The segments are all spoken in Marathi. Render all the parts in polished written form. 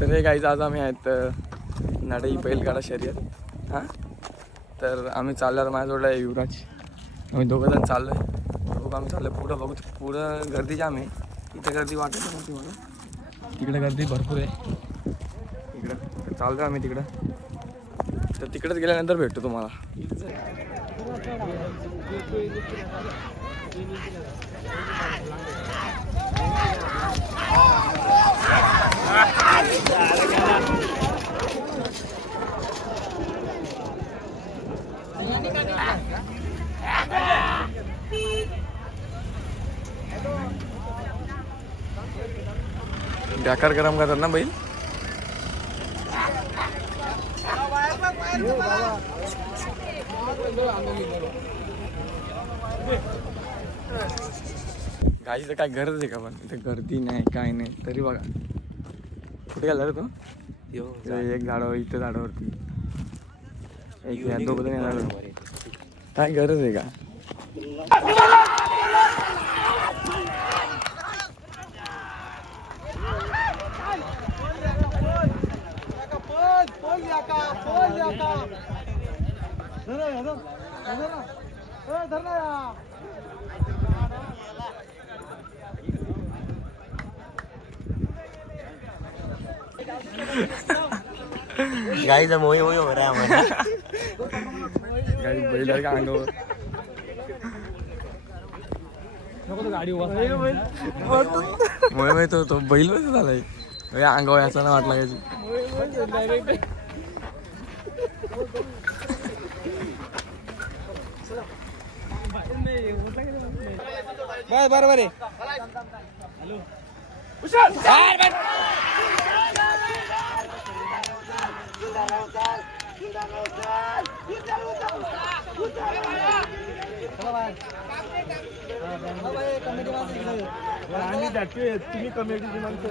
तर हे गाईज आज आम्ही आहेत नाडई बैलगाडा शर्यत. हां तर आम्ही चालल्यावर माझ्याजवळ आहे युवराज. आम्ही दोघंजण चाललो आहे. बघू आम्ही चाललो पुढं. बघू पुढं गर्दी जाम आहे. इथं गर्दी वाटत नव्हती मला. तिकडे गर्दी भरपूर आहे. इकडं तर चाललो आम्ही तिकडं. तर तिकडेच गेल्यानंतर भेटतो तुम्हाला. बेकार गरम करतात ना बैल. गाईचं काय गरज आहे का पण इथे गर्दी नाही काय नाही तरी बघा. कुठे गेला रे तो? एक झाडावर इथं झाडावरती एक दोघं येणार. काय गरज आहे का? गाईचा मोही मोही हो रहा है हमारा. गाई बैल आहे का अंगावर. मोय माहित होतो बैल कसं झालाय अंगावर याचा ना वाटला याची. बरोबर आहे. तुम्ही कमिटीची माणसं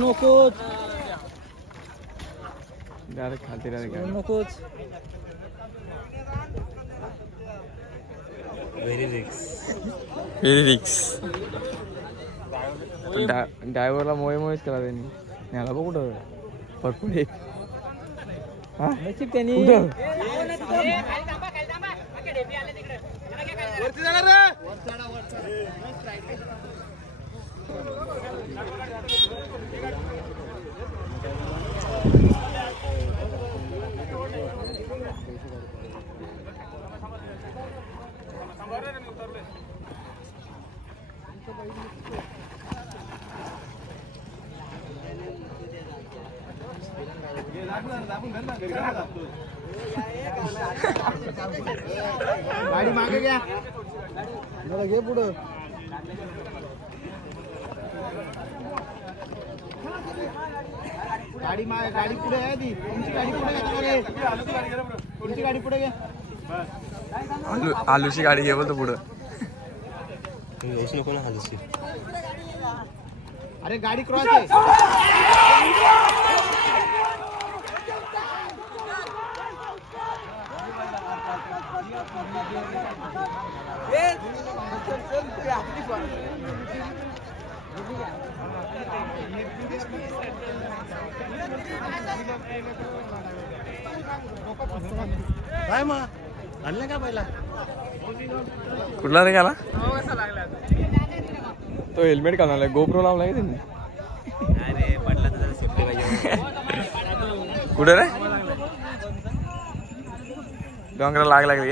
नकोच डायरेक्ट खालती नकोच. व्हेरी रिक्स. ड्रायव्हरला मोहे मोहेच करा त्यांनी. न्याला बघ कुठं फटफट एक त्यांनी गाडी मागे घ्या. घे पुढं. गाडी पुढे आहे ती. तुमची गाडी पुढे घ्या. तुमची गाडी पुढे घ्या. आलूची गाडी घे बोलतो पुढं. नको ना आलूची. अरे गाडी क्रॉस आहे. काय मग आणलं का पहिला कुठला रे गेला तो हेल्मेट घालणार. गोप्रो लावलाय त्यांनी. पडला तर सेफ्टी पाहिजे. कुठे रे डोंगरा लागला का?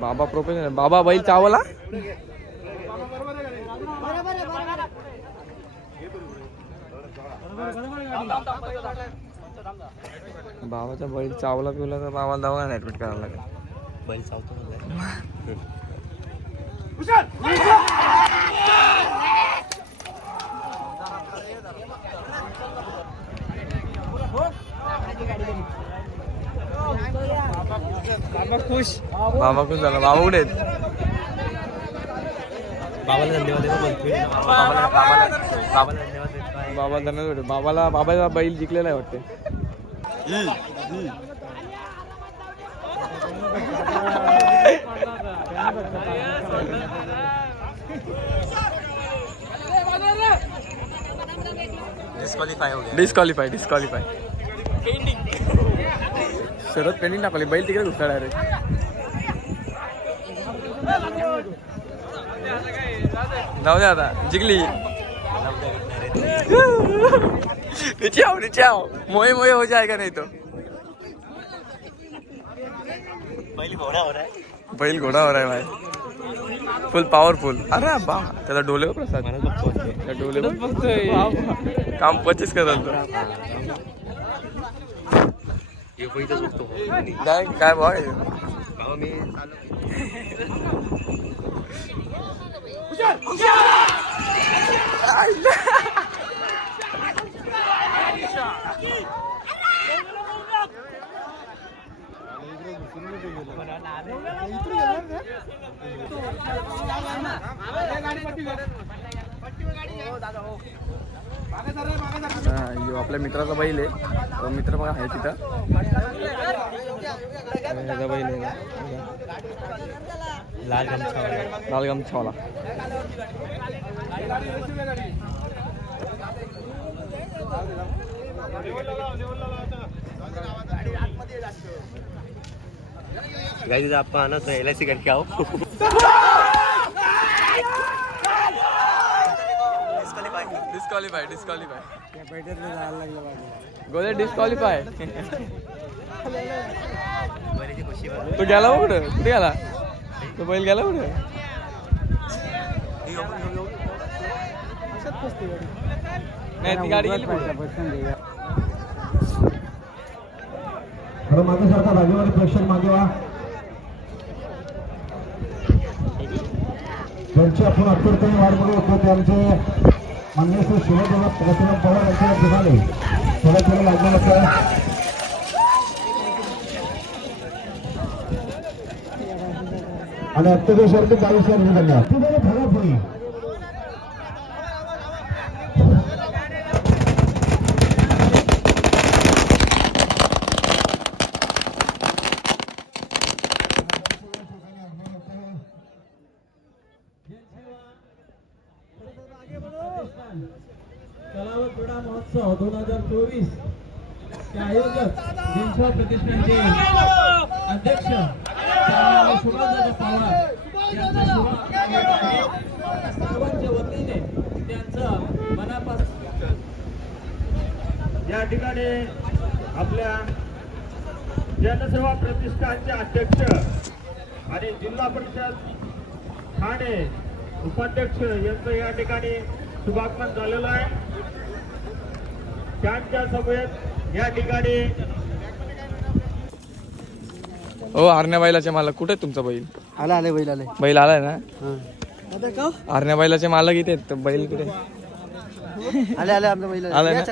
बाबा प्रोफेशनल. बाबा बैल चावला. बाबाचा बैल चावला पिवला तर बाबाला दवाखान्यात ऍडमिट करायला लागेल. बैल चावतो बाबा खुश झाला. बाबा कुठे आहेत? बाबाला धन्यवाद. बाबा धन्यवाद. बाबाचा बैल जिंकलेला आहे वाटते. डिस्क्वालिफाय शरद पेंडिंग टाकली बैल तिकडे घुसला डायरेक्ट जाऊ दे आता जिंकली नीचे आओ मोहे मोहे हो जाएगा नहीं तो बैल घोड़ा हो रहा है भाई फुल पॉवरफुल अरे बा त्याला डोले हो प्रसाद त्या डोले काम 25 करत काय भाव आपल्या मित्राचा बैल आहे तो मित्र बघा आहे तिथं बैल आहे लाल गमछावाला गाइस आप आना तो LIC करके आओ डिस्क्वालिफाय गोले डिस्क्वालिफाय तो गेला कुठे गेला तो बैल गेला कुठे नाही ती गाडी गेली खरं मागे सारखा जागेवर प्रेक्षक मागे वा त्यांची आपण अत्यंत वाढ बघू होतो त्यांचे मान्य श्री शिवदेव प्रसन्न पवार यांच्या ठिकाणी थोडं थोडं लागलं होतं आणि अत्यंत शर्ती 40 धन्यवाद खराब होईल कला व क्रीडा महोत्सव 2024 चे आयोजक जिंछा प्रतिष्ठानचे अध्यक्ष सुभाषदादा पवार यांचा सर्वांच्या वतीने त्यांचं मनापासून या ठिकाणी आपल्या जनसेवा प्रतिष्ठानचे अध्यक्ष आणि जिल्हा परिषद ठाणे उपाध्यक्ष यांचं या ठिकाणी शुभागमन झालेलं आहे त्यांच्या समवेत या ठिकाणी हो हरण्या बैलाचे मालक कुठे आहेत तुमचा बैल आले बैल आलाय ना हरण्या बैलाचे मालक इथे आहेत बैल कुठे आले आपल्या बैल आलाय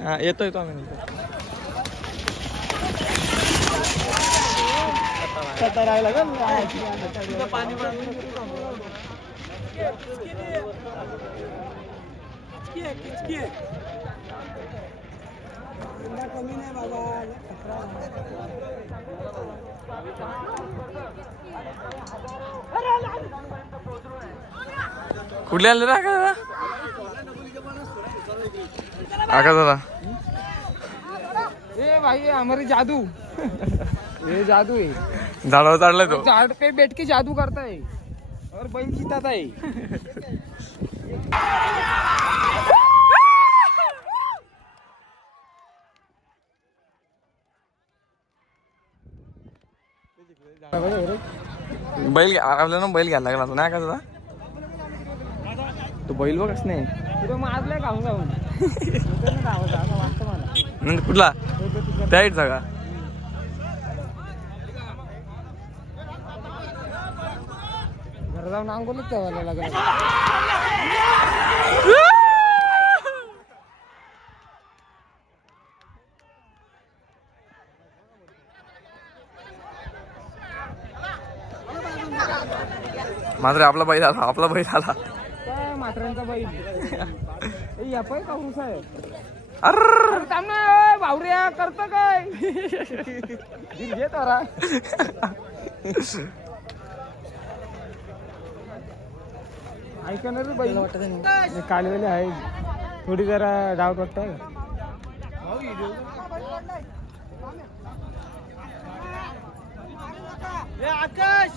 ना येतो आम्ही कुठले आले रे आका दादा ए भाई हमारी जादू ये जादू है झाडावर चढलाय तो झाड़ पे बैठ के जादू करता है और बैल जीता है बैल आपल्याला बैल घ्यायला लागला नाही का दादा तो बैल बघच नाही तो मारलाय खाऊन खाऊन वाटतं मला नंतर कुठला त्या इट जागा घर जाऊन अंगोलच ठेवायला लागलं मात्र आपला बैल आला काय म्हाताऱ्यांचा बैल ए, या पाय काऊस आहे अरे थांब ना ओय, भावऱ्या करतं काय घे तारा ऐकणार रे बैल वाटत कालवेले आहे थोडी जरा डाऊट वाटतं आकाश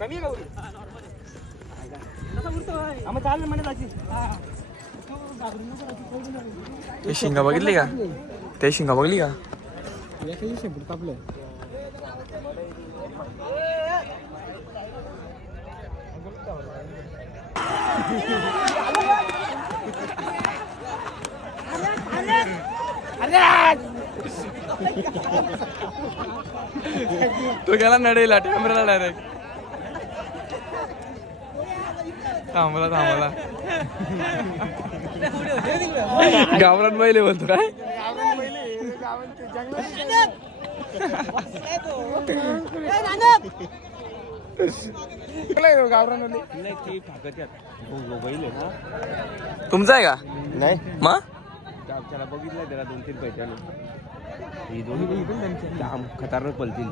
कमी आम्ही चाललं म्हणत आजी ते शिंगा बघितली का ते शिंगा बघली का कापलं तो गेला नडेला कॅमेराला डायरेक्ट थांबला गावरान पहिले बोलतो काय तुमचा आहे का नाही मग त्याला बघितलं त्याला 2-3 पैसे ही दोन्ही खतरनाक पलतील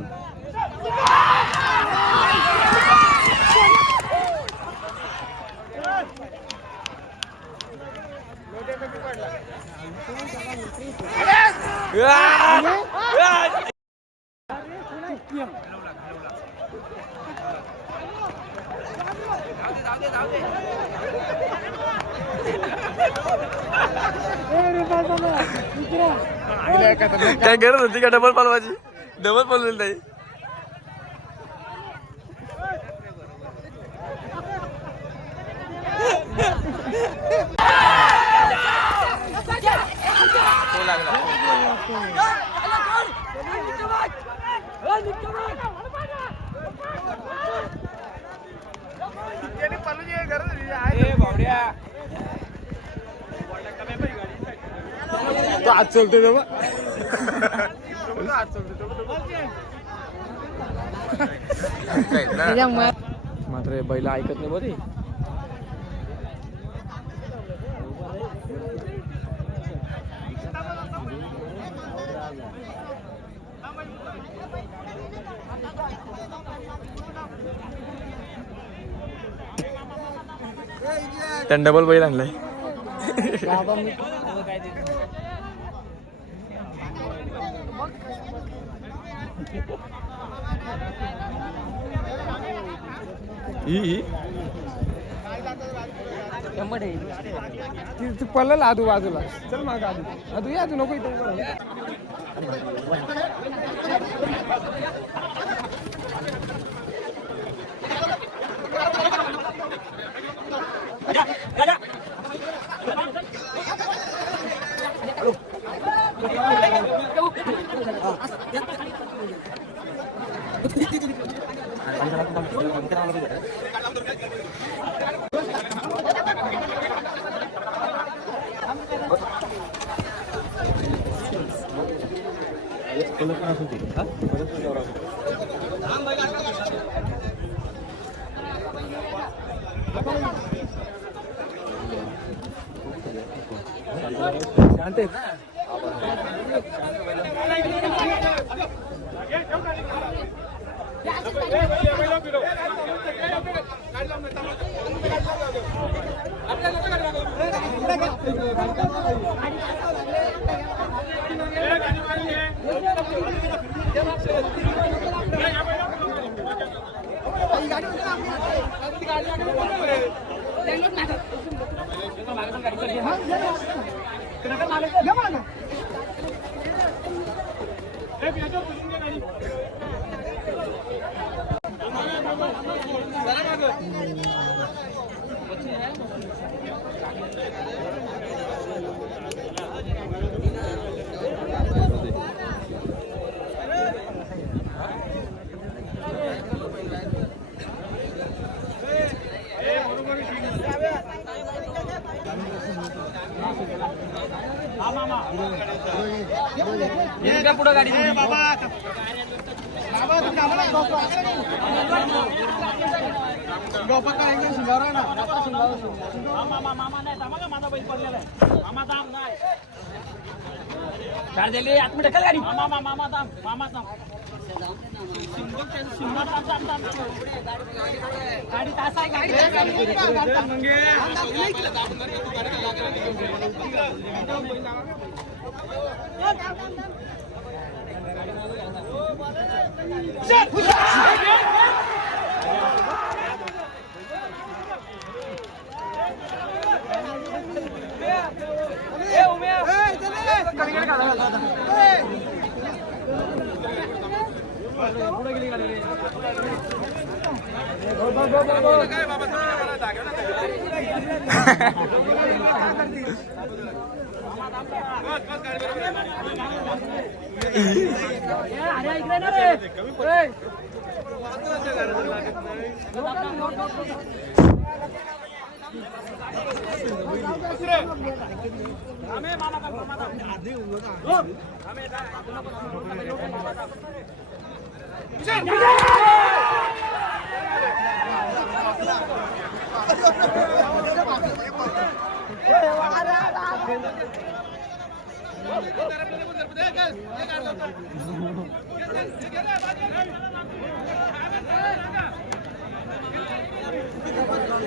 काय गरज होती का डबल पलवाची डबल पलवेल ताई आज चलते मात्र बैल ऐकत नाही बरे त्यानं डबल बैल आणलाय तू पळला आजू बाजूला चल माग आजू या तू नको इथं शांत पुढे गाडी बाबा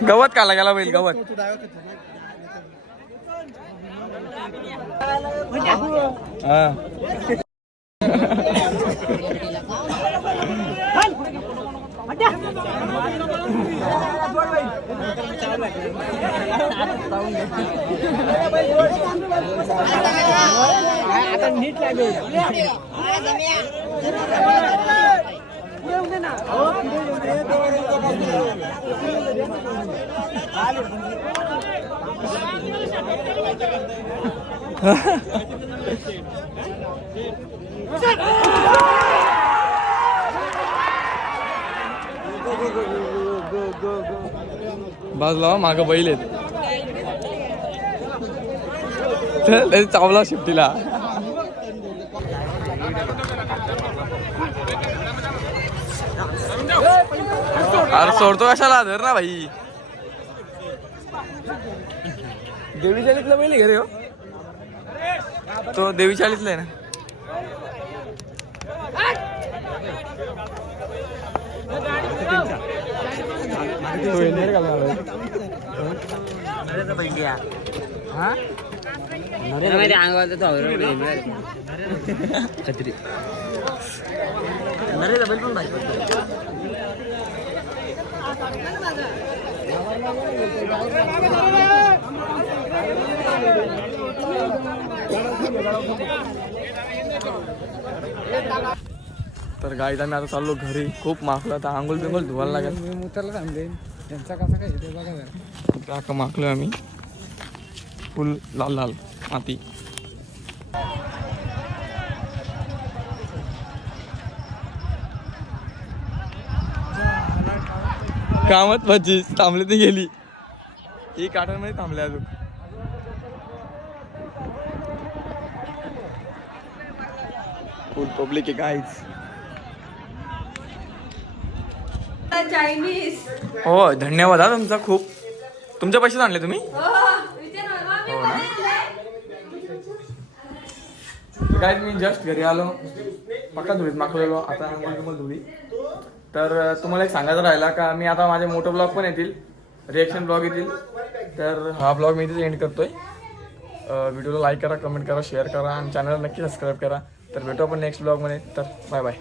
गवत काला गेला बैल गवत. हा. आता नीट लागेल. बाजूला माग बैल आहेत. चावला शिफ्टीला. अरे सोडतो कशाला धर ना भाई. देवी चाळीतला बैल घरे हो. तो देवी चाळीतला आहे ना. छत्री तर गाईत आम्ही आता चाललो घरी. खूप माखलं आता. आंघोळ बिंगोल धुवायला लागेल. मी उतरला थांबले त्यांचा कसा काय येतो बघा जरा. काका माखलोय आम्ही. फुल लाल लाल माती. कामात 25 थांबले ती गेली. एक आठवड्यामध्ये थांबले अजून. फुल पब्लिक आहे गाईज. चायनीज. हो धन्यवाद हा तुमचा खूप. तुमचे पैसे आणले तुम्ही. काय मी जस्ट घरी आलो. पक्का धुळीत माखलेलो. आता तुम्हाला धुळी. तर तुम्हाला एक सांगायचं राहिला का मी आता माझे मोठे ब्लॉग पण येतील. रिएक्शन ब्लॉग येतील. तर हा ब्लॉग मी इथेच एंड करतोय. व्हिडिओला लाईक करा, कमेंट करा, शेअर करा आणि चॅनलला नक्की सबस्क्राईब करा. तर भेटू आपण नेक्स्ट ब्लॉगमध्ये. तर बाय बाय.